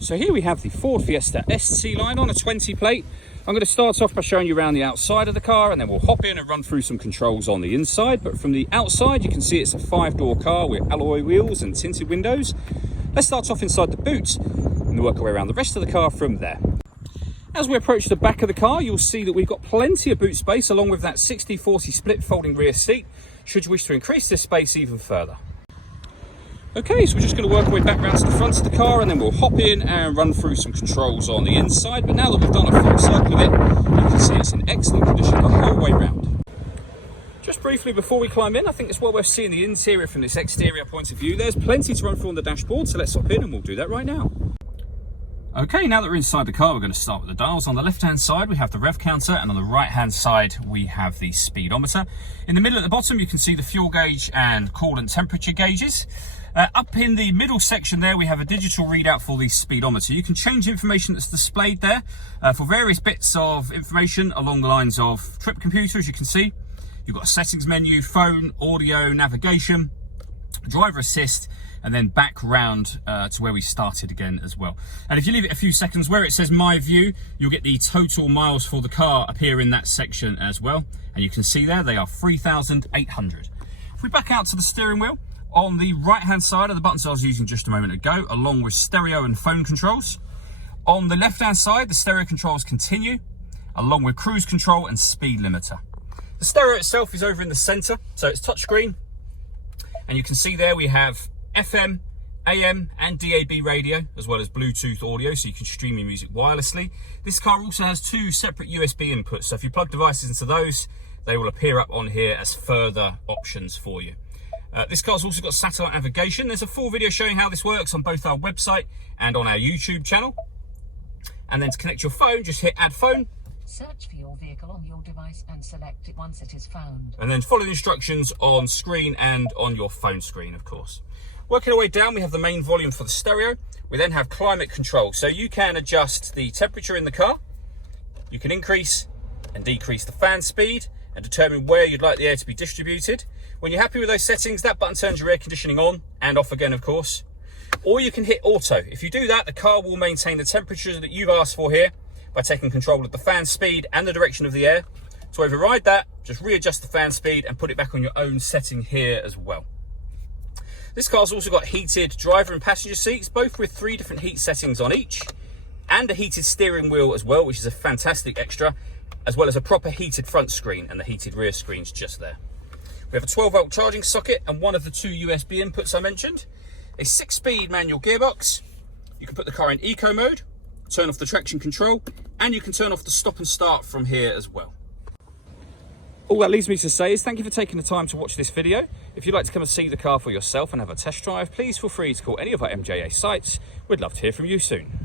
So here we have the Ford Fiesta ST line on a 20 plate. I'm going to start off by showing you around the outside of the car, and then we'll hop in and run through some controls on the inside. But from the outside, you can see it's a 5-door car with alloy wheels and tinted windows. Let's start off inside the boot and work our way around the rest of the car from there. As we approach the back of the car, you'll see that we've got plenty of boot space along with that 60-40 split folding rear seat, should you wish to increase this space even further. Okay, so we're just going to work our way back round to the front of the car, and then we'll hop in and run through some controls on the inside. But now that we've done a full circle of it, you can see it's in excellent condition the whole way round. Just briefly before we climb in, I think it's well worth seeing the interior from this exterior point of view. There's plenty to run through on the dashboard, so let's hop in and we'll do that right now. Okay, now that we're inside the car, we're going to start with the dials. On the left-hand side, we have the rev counter, and on the right-hand side, we have the speedometer. In the middle at the bottom, you can see the fuel gauge and coolant temperature gauges. Up in the middle section there, we have a digital readout for the speedometer. You can change information that's displayed there for various bits of information along the lines of trip computer, as you can see. You've got a settings menu, phone, audio, navigation, driver assist, and then back round to where we started again as well. And if you leave it a few seconds, where it says My View, you'll get the total miles for the car appear in that section as well. And you can see there, they are 3,800. If we back out to the steering wheel, on the right-hand side are the buttons I was using just a moment ago, along with stereo and phone controls. On the left-hand side, the stereo controls continue, along with cruise control and speed limiter. The stereo itself is over in the center, so it's touchscreen. And you can see there we have FM, AM and DAB radio, as well as Bluetooth audio, so you can stream your music wirelessly. This car also has 2 separate USB inputs, so if you plug devices into those, they will appear up on here as further options for you. This car's also got satellite navigation. There's a full video showing how this works on both our website and on our YouTube channel. And then to connect your phone, just hit Add Phone. Search for your vehicle on your device and select it once it is found. And then follow the instructions on screen and on your phone screen, of course. Working our way down, we have the main volume for the stereo. We then have climate control. So you can adjust the temperature in the car. You can increase and decrease the fan speed and determine where you'd like the air to be distributed. When you're happy with those settings, that button turns your air conditioning on and off again, of course. Or you can hit auto. If you do that, the car will maintain the temperature that you've asked for here by taking control of the fan speed and the direction of the air. To override that, just readjust the fan speed and put it back on your own setting here as well. This car's also got heated driver and passenger seats, both with 3 different heat settings on each, and a heated steering wheel as well, which is a fantastic extra, as well as a proper heated front screen and the heated rear screens just there. We have a 12-volt charging socket and one of the 2 USB inputs I mentioned, a 6-speed manual gearbox. You can put the car in eco mode, turn off the traction control, and you can turn off the stop and start from here as well. All that leaves me to say is thank you for taking the time to watch this video. If you'd like to come and see the car for yourself and have a test drive, please feel free to call any of our MJA sites. We'd love to hear from you soon.